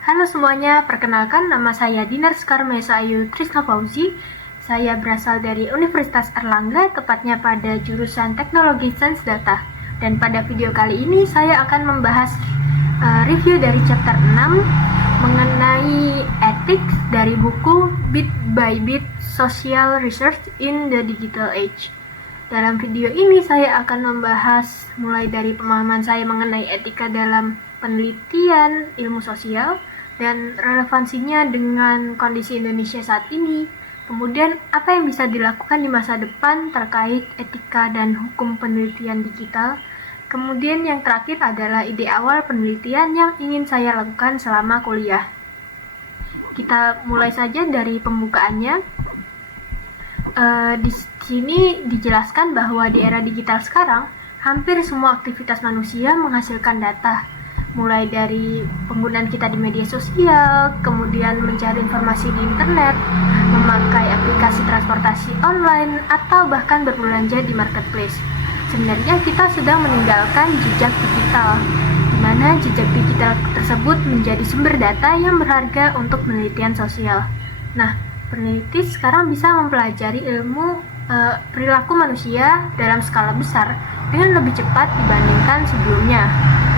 Halo semuanya, perkenalkan nama saya Dinar Skarmesa Ayu Trisna Fauzi. Saya berasal dari Universitas Erlangga, tepatnya pada jurusan Teknologi Sains Data. Dan pada video kali ini saya akan membahas review dari chapter 6 mengenai ethics dari buku Bit by Bit Social Research in the Digital Age. Dalam video ini saya akan membahas mulai dari pemahaman saya mengenai etika dalam penelitian ilmu sosial dan relevansinya dengan kondisi Indonesia saat ini. Kemudian apa yang bisa dilakukan di masa depan terkait etika dan hukum penelitian digital. Kemudian yang terakhir adalah ide awal penelitian yang ingin saya lakukan selama kuliah. Kita mulai saja dari pembukaannya. Di sini dijelaskan bahwa di era digital sekarang, hampir semua aktivitas manusia menghasilkan data, mulai dari penggunaan kita di media sosial, kemudian mencari informasi di internet, memakai aplikasi transportasi online, atau bahkan berbelanja di marketplace. Sebenarnya kita sedang meninggalkan jejak digital, di mana jejak digital tersebut menjadi sumber data yang berharga untuk penelitian sosial. Nah, peneliti sekarang bisa mempelajari ilmu perilaku manusia dalam skala besar dengan lebih cepat dibandingkan sebelumnya.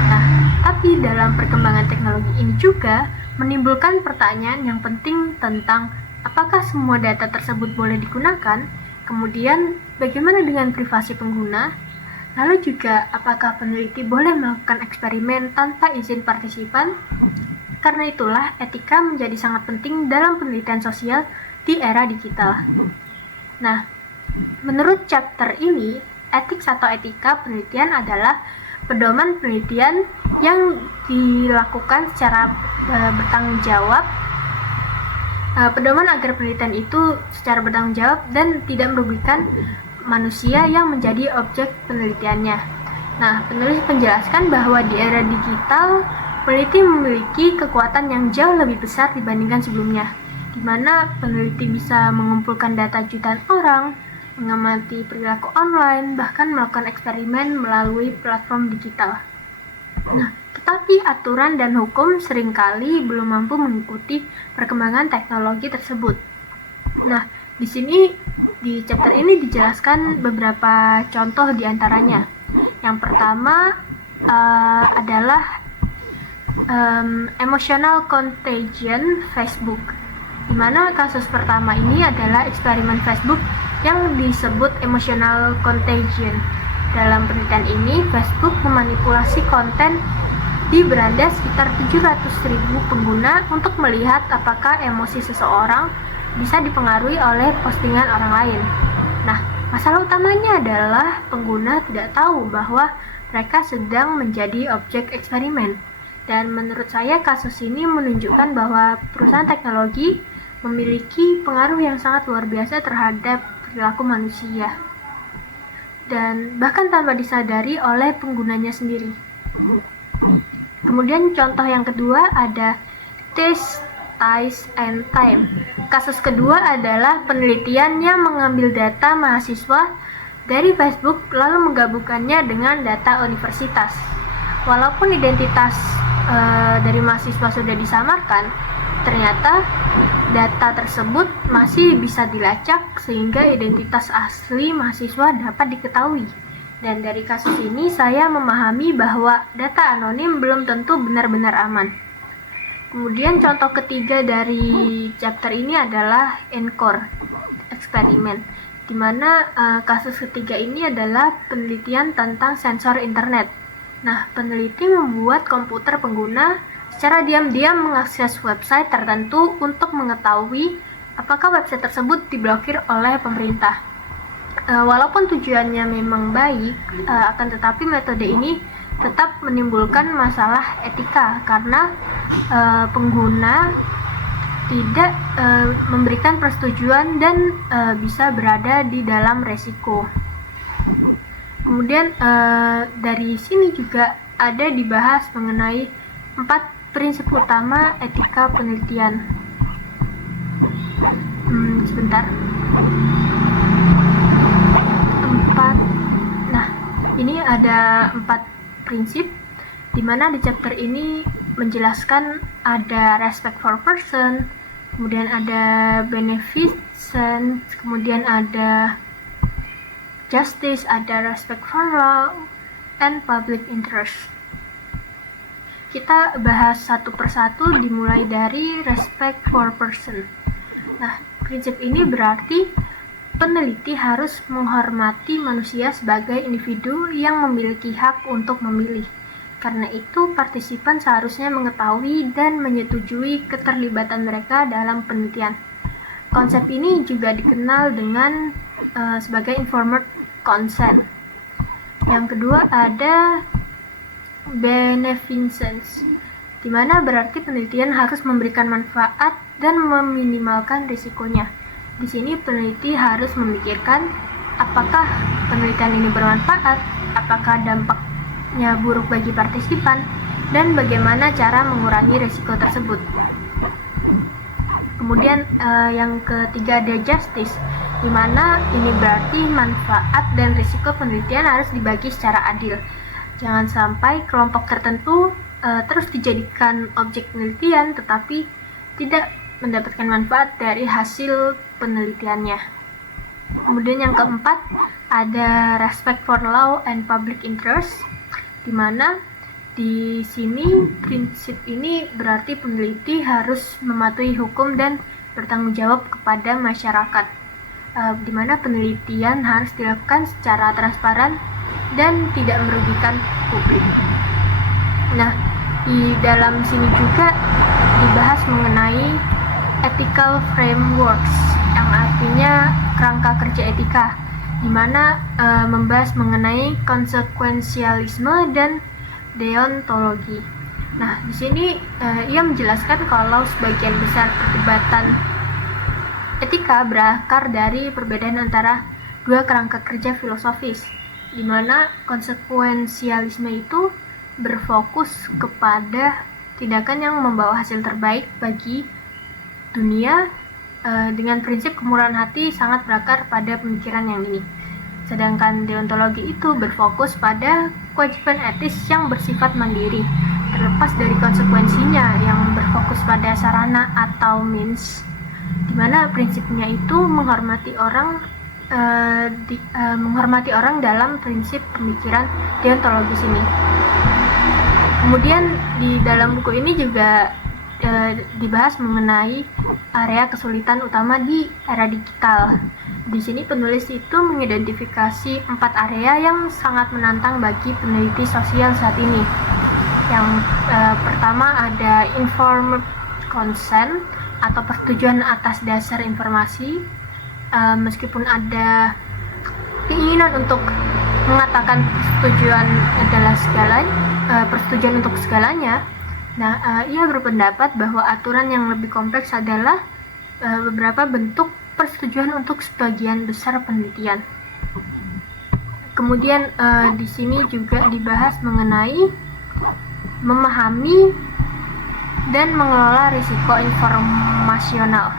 Nah, tapi dalam perkembangan teknologi ini juga menimbulkan pertanyaan yang penting tentang apakah semua data tersebut boleh digunakan, kemudian bagaimana dengan privasi pengguna, lalu juga apakah peneliti boleh melakukan eksperimen tanpa izin partisipan. Karena itulah etika menjadi sangat penting dalam penelitian sosial di era digital. Nah, menurut chapter ini, ethics atau etika penelitian adalah pedoman penelitian yang dilakukan secara bertanggung jawab. Pedoman agar penelitian itu secara bertanggung jawab dan tidak merugikan manusia yang menjadi objek penelitiannya. Nah, penulis menjelaskan bahwa di era digital, peneliti memiliki kekuatan yang jauh lebih besar dibandingkan sebelumnya, di mana peneliti bisa mengumpulkan data jutaan orang, mengamati perilaku online, bahkan melakukan eksperimen melalui platform digital. Nah, tetapi aturan dan hukum seringkali belum mampu mengikuti perkembangan teknologi tersebut. Nah, di sini di chapter ini dijelaskan beberapa contoh diantaranya. Yang pertama adalah emotional contagion Facebook, di mana kasus pertama ini adalah eksperimen Facebook yang disebut emotional contagion. Dalam penelitian ini, Facebook memanipulasi konten di beranda sekitar 700.000 pengguna untuk melihat apakah emosi seseorang bisa dipengaruhi oleh postingan orang lain. Nah, masalah utamanya adalah pengguna tidak tahu bahwa mereka sedang menjadi objek eksperimen. Dan menurut saya kasus ini menunjukkan bahwa perusahaan teknologi memiliki pengaruh yang sangat luar biasa terhadap perilaku manusia, dan bahkan tanpa disadari oleh penggunanya sendiri. Kemudian contoh yang kedua ada Taste, Ties, and Time. Kasus kedua adalah penelitian yang mengambil data mahasiswa dari Facebook lalu menggabungkannya dengan data universitas. Walaupun identitas dari mahasiswa sudah disamarkan, ternyata data tersebut masih bisa dilacak sehingga identitas asli mahasiswa dapat diketahui. Dan dari kasus ini saya memahami bahwa data anonim belum tentu benar-benar aman. Kemudian contoh ketiga dari chapter ini adalah Encore eksperimen, di mana kasus ketiga ini adalah penelitian tentang sensor internet. Nah, peneliti membuat komputer pengguna secara diam-diam mengakses website tertentu untuk mengetahui apakah website tersebut diblokir oleh pemerintah. Walaupun tujuannya memang baik, akan tetapi metode ini tetap menimbulkan masalah etika karena pengguna tidak memberikan persetujuan dan bisa berada di dalam resiko. Kemudian dari sini juga ada dibahas mengenai 4 prinsip utama etika penelitian. Sebentar. 4. Nah, ini ada 4 prinsip, di mana di chapter ini menjelaskan ada respect for person, kemudian ada beneficence, kemudian ada justice, ada respect for law, and public interest. Kita bahas satu persatu dimulai dari respect for person. Nah, prinsip ini berarti peneliti harus menghormati manusia sebagai individu yang memiliki hak untuk memilih. Karena itu, partisipan seharusnya mengetahui dan menyetujui keterlibatan mereka dalam penelitian. Konsep ini juga dikenal dengan sebagai informed consent. Yang kedua ada beneficence, di mana berarti penelitian harus memberikan manfaat dan meminimalkan risikonya. Di sini peneliti harus memikirkan apakah penelitian ini bermanfaat, apakah dampaknya buruk bagi partisipan, dan bagaimana cara mengurangi risiko tersebut. Kemudian yang ketiga ada justice, di mana ini berarti manfaat dan risiko penelitian harus dibagi secara adil. Jangan sampai kelompok tertentu terus dijadikan objek penelitian tetapi tidak mendapatkan manfaat dari hasil penelitiannya. Kemudian yang keempat ada respect for law and public interest, di mana di sini prinsip ini berarti peneliti harus mematuhi hukum dan bertanggung jawab kepada masyarakat, di mana penelitian harus dilakukan secara transparan dan tidak merugikan publik. Nah, di dalam sini juga dibahas mengenai ethical frameworks, yang artinya kerangka kerja etika, di mana membahas mengenai konsekuensialisme dan deontologi. Nah, di sini ia menjelaskan kalau sebagian besar perdebatan etika berakar dari perbedaan antara dua kerangka kerja filosofis, di mana konsekuensialisme itu berfokus kepada tindakan yang membawa hasil terbaik bagi dunia, dengan prinsip kemurahan hati sangat berakar pada pemikiran yang ini. Sedangkan deontologi itu berfokus pada kewajiban etis yang bersifat mandiri, terlepas dari konsekuensinya, yang berfokus pada sarana atau means, di mana prinsipnya itu menghormati orang dalam prinsip pemikiran deontologis ini. Kemudian di dalam buku ini juga dibahas mengenai area kesulitan utama di era digital. Di sini penulis itu mengidentifikasi 4 area yang sangat menantang bagi peneliti sosial saat ini. Yang pertama ada informed consent atau persetujuan atas dasar informasi. Meskipun ada keinginan untuk mengatakan persetujuan adalah persetujuan untuk segalanya, ia berpendapat bahwa aturan yang lebih kompleks adalah beberapa bentuk persetujuan untuk sebagian besar penelitian. Kemudian di sini juga dibahas mengenai memahami dan mengelola risiko informasional,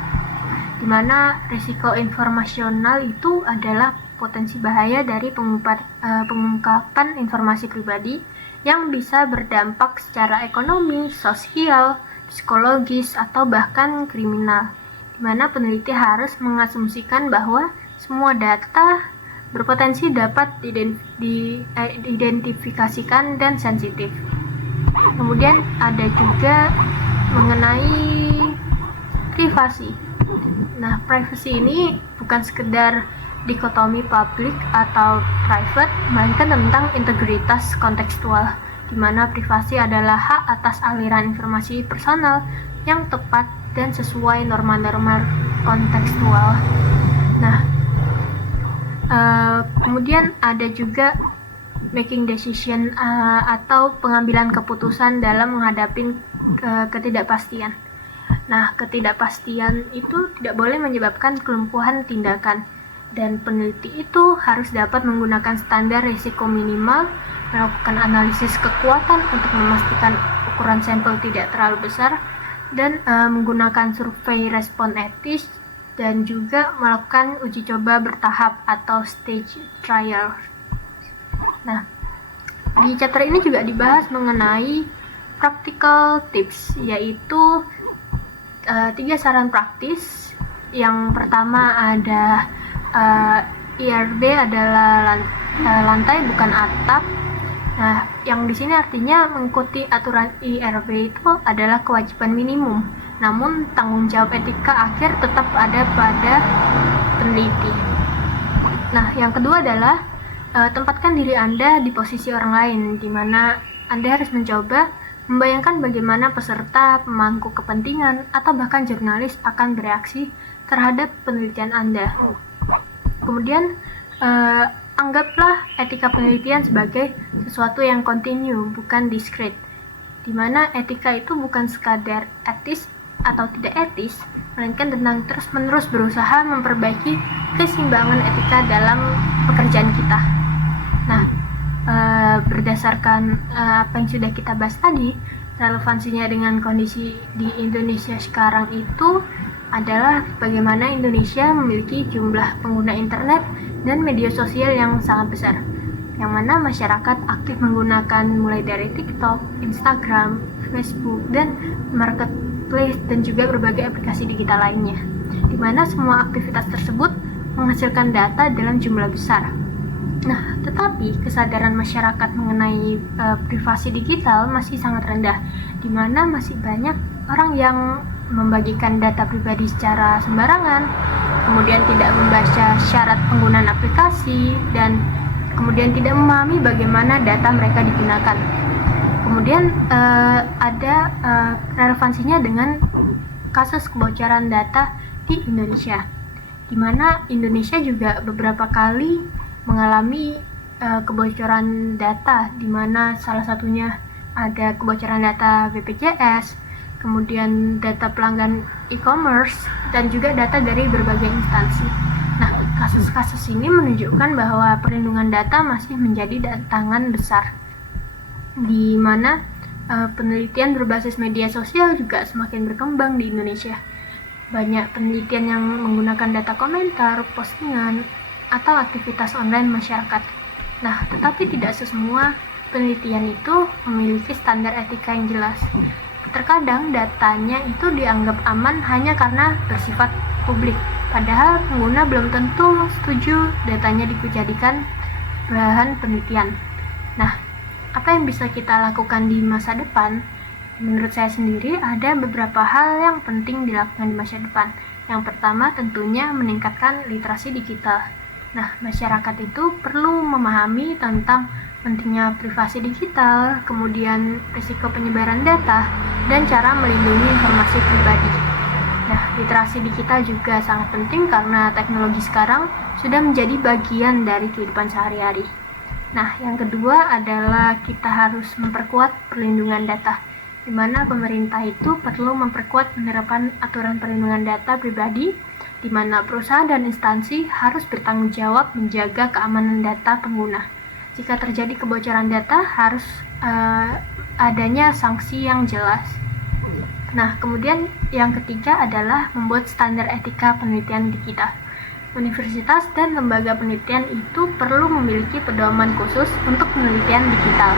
di mana risiko informasional itu adalah potensi bahaya dari pengungkapan informasi pribadi yang bisa berdampak secara ekonomi, sosial, psikologis, atau bahkan kriminal, di mana peneliti harus mengasumsikan bahwa semua data berpotensi dapat diidentifikasikan dan sensitif. Kemudian ada juga mengenai privasi. Nah, privacy ini bukan sekedar dikotomi public atau private, melainkan tentang integritas kontekstual, di mana privasi adalah hak atas aliran informasi personal yang tepat dan sesuai norma-norma kontekstual. Nah, kemudian ada juga making decision atau pengambilan keputusan dalam menghadapi ketidakpastian. Nah, ketidakpastian itu tidak boleh menyebabkan kelumpuhan tindakan, dan peneliti itu harus dapat menggunakan standar risiko minimal, melakukan analisis kekuatan untuk memastikan ukuran sampel tidak terlalu besar, dan menggunakan survei respon etis, dan juga melakukan uji coba bertahap atau stage trial. Nah, di chapter ini juga dibahas mengenai practical tips, yaitu 3 saran praktis. Yang pertama ada IRB adalah lantai bukan atap. Nah, yang di sini artinya mengikuti aturan IRB itu adalah kewajiban minimum. Namun tanggung jawab etika akhir tetap ada pada peneliti. Nah, yang kedua adalah tempatkan diri Anda di posisi orang lain, di mana Anda harus mencoba membayangkan bagaimana peserta, pemangku kepentingan, atau bahkan jurnalis akan bereaksi terhadap penelitian Anda. Kemudian, anggaplah etika penelitian sebagai sesuatu yang kontinu, bukan diskret, di mana etika itu bukan sekadar etis atau tidak etis, melainkan tentang terus-menerus berusaha memperbaiki keseimbangan etika dalam pekerjaan kita. Nah, berdasarkan apa yang sudah kita bahas tadi, relevansinya dengan kondisi di Indonesia sekarang itu adalah bagaimana Indonesia memiliki jumlah pengguna internet dan media sosial yang sangat besar, yang mana masyarakat aktif menggunakan mulai dari TikTok, Instagram, Facebook, dan marketplace, dan juga berbagai aplikasi digital lainnya, di mana semua aktivitas tersebut menghasilkan data dalam jumlah besar. Nah, tetapi kesadaran masyarakat mengenai privasi digital masih sangat rendah, di mana masih banyak orang yang membagikan data pribadi secara sembarangan, kemudian tidak membaca syarat penggunaan aplikasi, dan kemudian tidak memahami bagaimana data mereka digunakan. Kemudian ada relevansinya dengan kasus kebocoran data di Indonesia, di mana Indonesia juga beberapa kali mengalami kebocoran data, di mana salah satunya ada kebocoran data BPJS, kemudian data pelanggan e-commerce, dan juga data dari berbagai instansi. Nah, kasus-kasus ini menunjukkan bahwa perlindungan data masih menjadi tantangan besar, di mana penelitian berbasis media sosial juga semakin berkembang di Indonesia. Banyak penelitian yang menggunakan data komentar, postingan, atau aktivitas online masyarakat. Nah, tetapi tidak semua penelitian itu memiliki standar etika yang jelas. Terkadang datanya itu dianggap aman hanya karena bersifat publik, padahal pengguna belum tentu setuju datanya dijadikan bahan penelitian. Nah, apa yang bisa kita lakukan di masa depan? Menurut saya sendiri ada beberapa hal yang penting dilakukan di masa depan. Yang pertama tentunya meningkatkan literasi digital. Nah, masyarakat itu perlu memahami tentang pentingnya privasi digital, kemudian risiko penyebaran data, dan cara melindungi informasi pribadi. Nah, literasi digital juga sangat penting karena teknologi sekarang sudah menjadi bagian dari kehidupan sehari-hari. Nah, yang kedua adalah kita harus memperkuat perlindungan data, di mana pemerintah itu perlu memperkuat penerapan aturan perlindungan data pribadi, di mana perusahaan dan instansi harus bertanggung jawab menjaga keamanan data pengguna. Jika terjadi kebocoran data, harus adanya sanksi yang jelas. Nah, kemudian yang ketiga adalah membuat standar etika penelitian digital. Universitas dan lembaga penelitian itu perlu memiliki pedoman khusus untuk penelitian digital.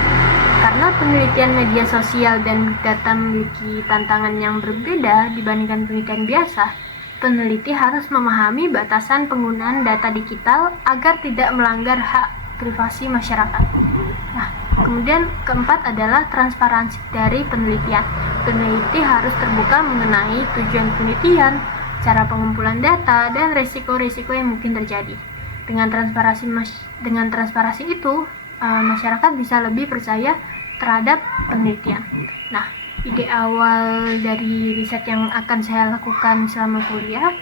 Karena penelitian media sosial dan data memiliki tantangan yang berbeda dibandingkan penelitian biasa, peneliti harus memahami batasan penggunaan data digital agar tidak melanggar hak privasi masyarakat. Nah, kemudian keempat adalah transparansi dari penelitian. Peneliti harus terbuka mengenai tujuan penelitian, cara pengumpulan data, dan risiko-risiko yang mungkin terjadi. Dengan transparansi itu, masyarakat bisa lebih percaya terhadap penelitian. Nah, ide awal dari riset yang akan saya lakukan selama kuliah,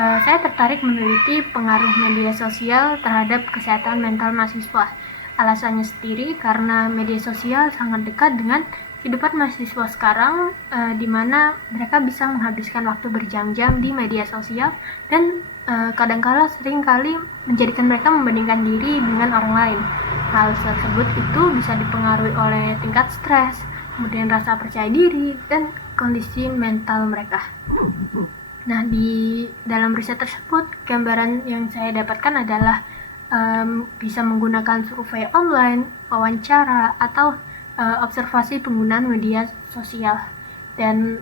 saya tertarik meneliti pengaruh media sosial terhadap kesehatan mental mahasiswa. Alasannya sendiri karena media sosial sangat dekat dengan kehidupan mahasiswa sekarang, di mana mereka bisa menghabiskan waktu berjam-jam di media sosial dan kadang-kala seringkali menjadikan mereka membandingkan diri dengan orang lain. Hal tersebut itu bisa dipengaruhi oleh tingkat stres, kemudian rasa percaya diri, dan kondisi mental mereka. Nah, di dalam riset tersebut, gambaran yang saya dapatkan adalah bisa menggunakan survei online, wawancara, atau observasi penggunaan media sosial. Dan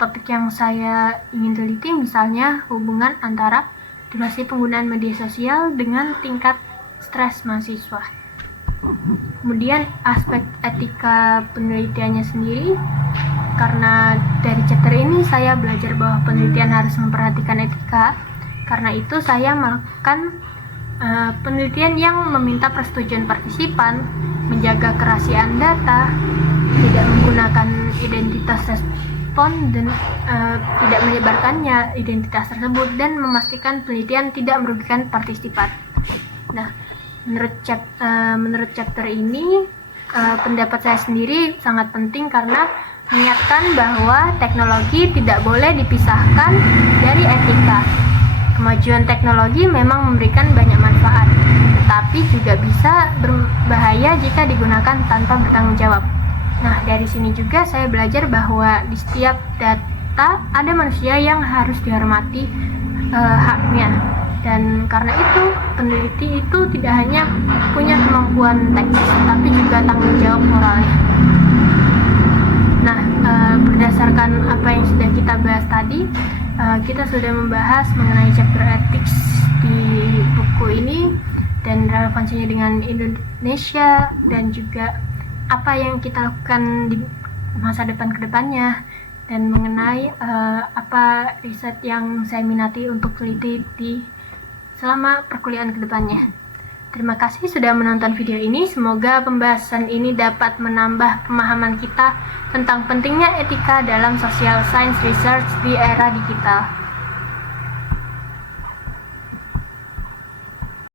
topik yang saya ingin teliti misalnya hubungan antara durasi penggunaan media sosial dengan tingkat stres mahasiswa. Kemudian aspek etika penelitiannya sendiri, karena dari chapter ini saya belajar bahwa penelitian harus memperhatikan etika. Karena itu saya melakukan penelitian yang meminta persetujuan partisipan, menjaga kerahasiaan data, tidak menggunakan identitas respon dan tidak menyebarkannya identitas tersebut, dan memastikan penelitian tidak merugikan partisipan. Nah, menurut chapter ini pendapat saya sendiri sangat penting karena mengingatkan bahwa teknologi tidak boleh dipisahkan dari etika. Kemajuan teknologi memang memberikan banyak manfaat, tetapi juga bisa berbahaya jika digunakan tanpa bertanggung jawab. Nah, dari sini juga saya belajar bahwa di setiap data ada manusia yang harus dihormati haknya. Dan karena itu, peneliti itu tidak hanya punya kemampuan teknis, tapi juga tanggung jawab moralnya. Nah, berdasarkan apa yang sudah kita bahas tadi, kita sudah membahas mengenai chapter ethics di buku ini dan relevansinya dengan Indonesia dan juga apa yang kita lakukan di masa depan kedepannya, dan mengenai apa riset yang saya minati untuk teliti di selama perkuliahan kedepannya. Terima kasih sudah menonton video ini. Semoga pembahasan ini dapat menambah pemahaman kita tentang pentingnya etika dalam social science research di era digital.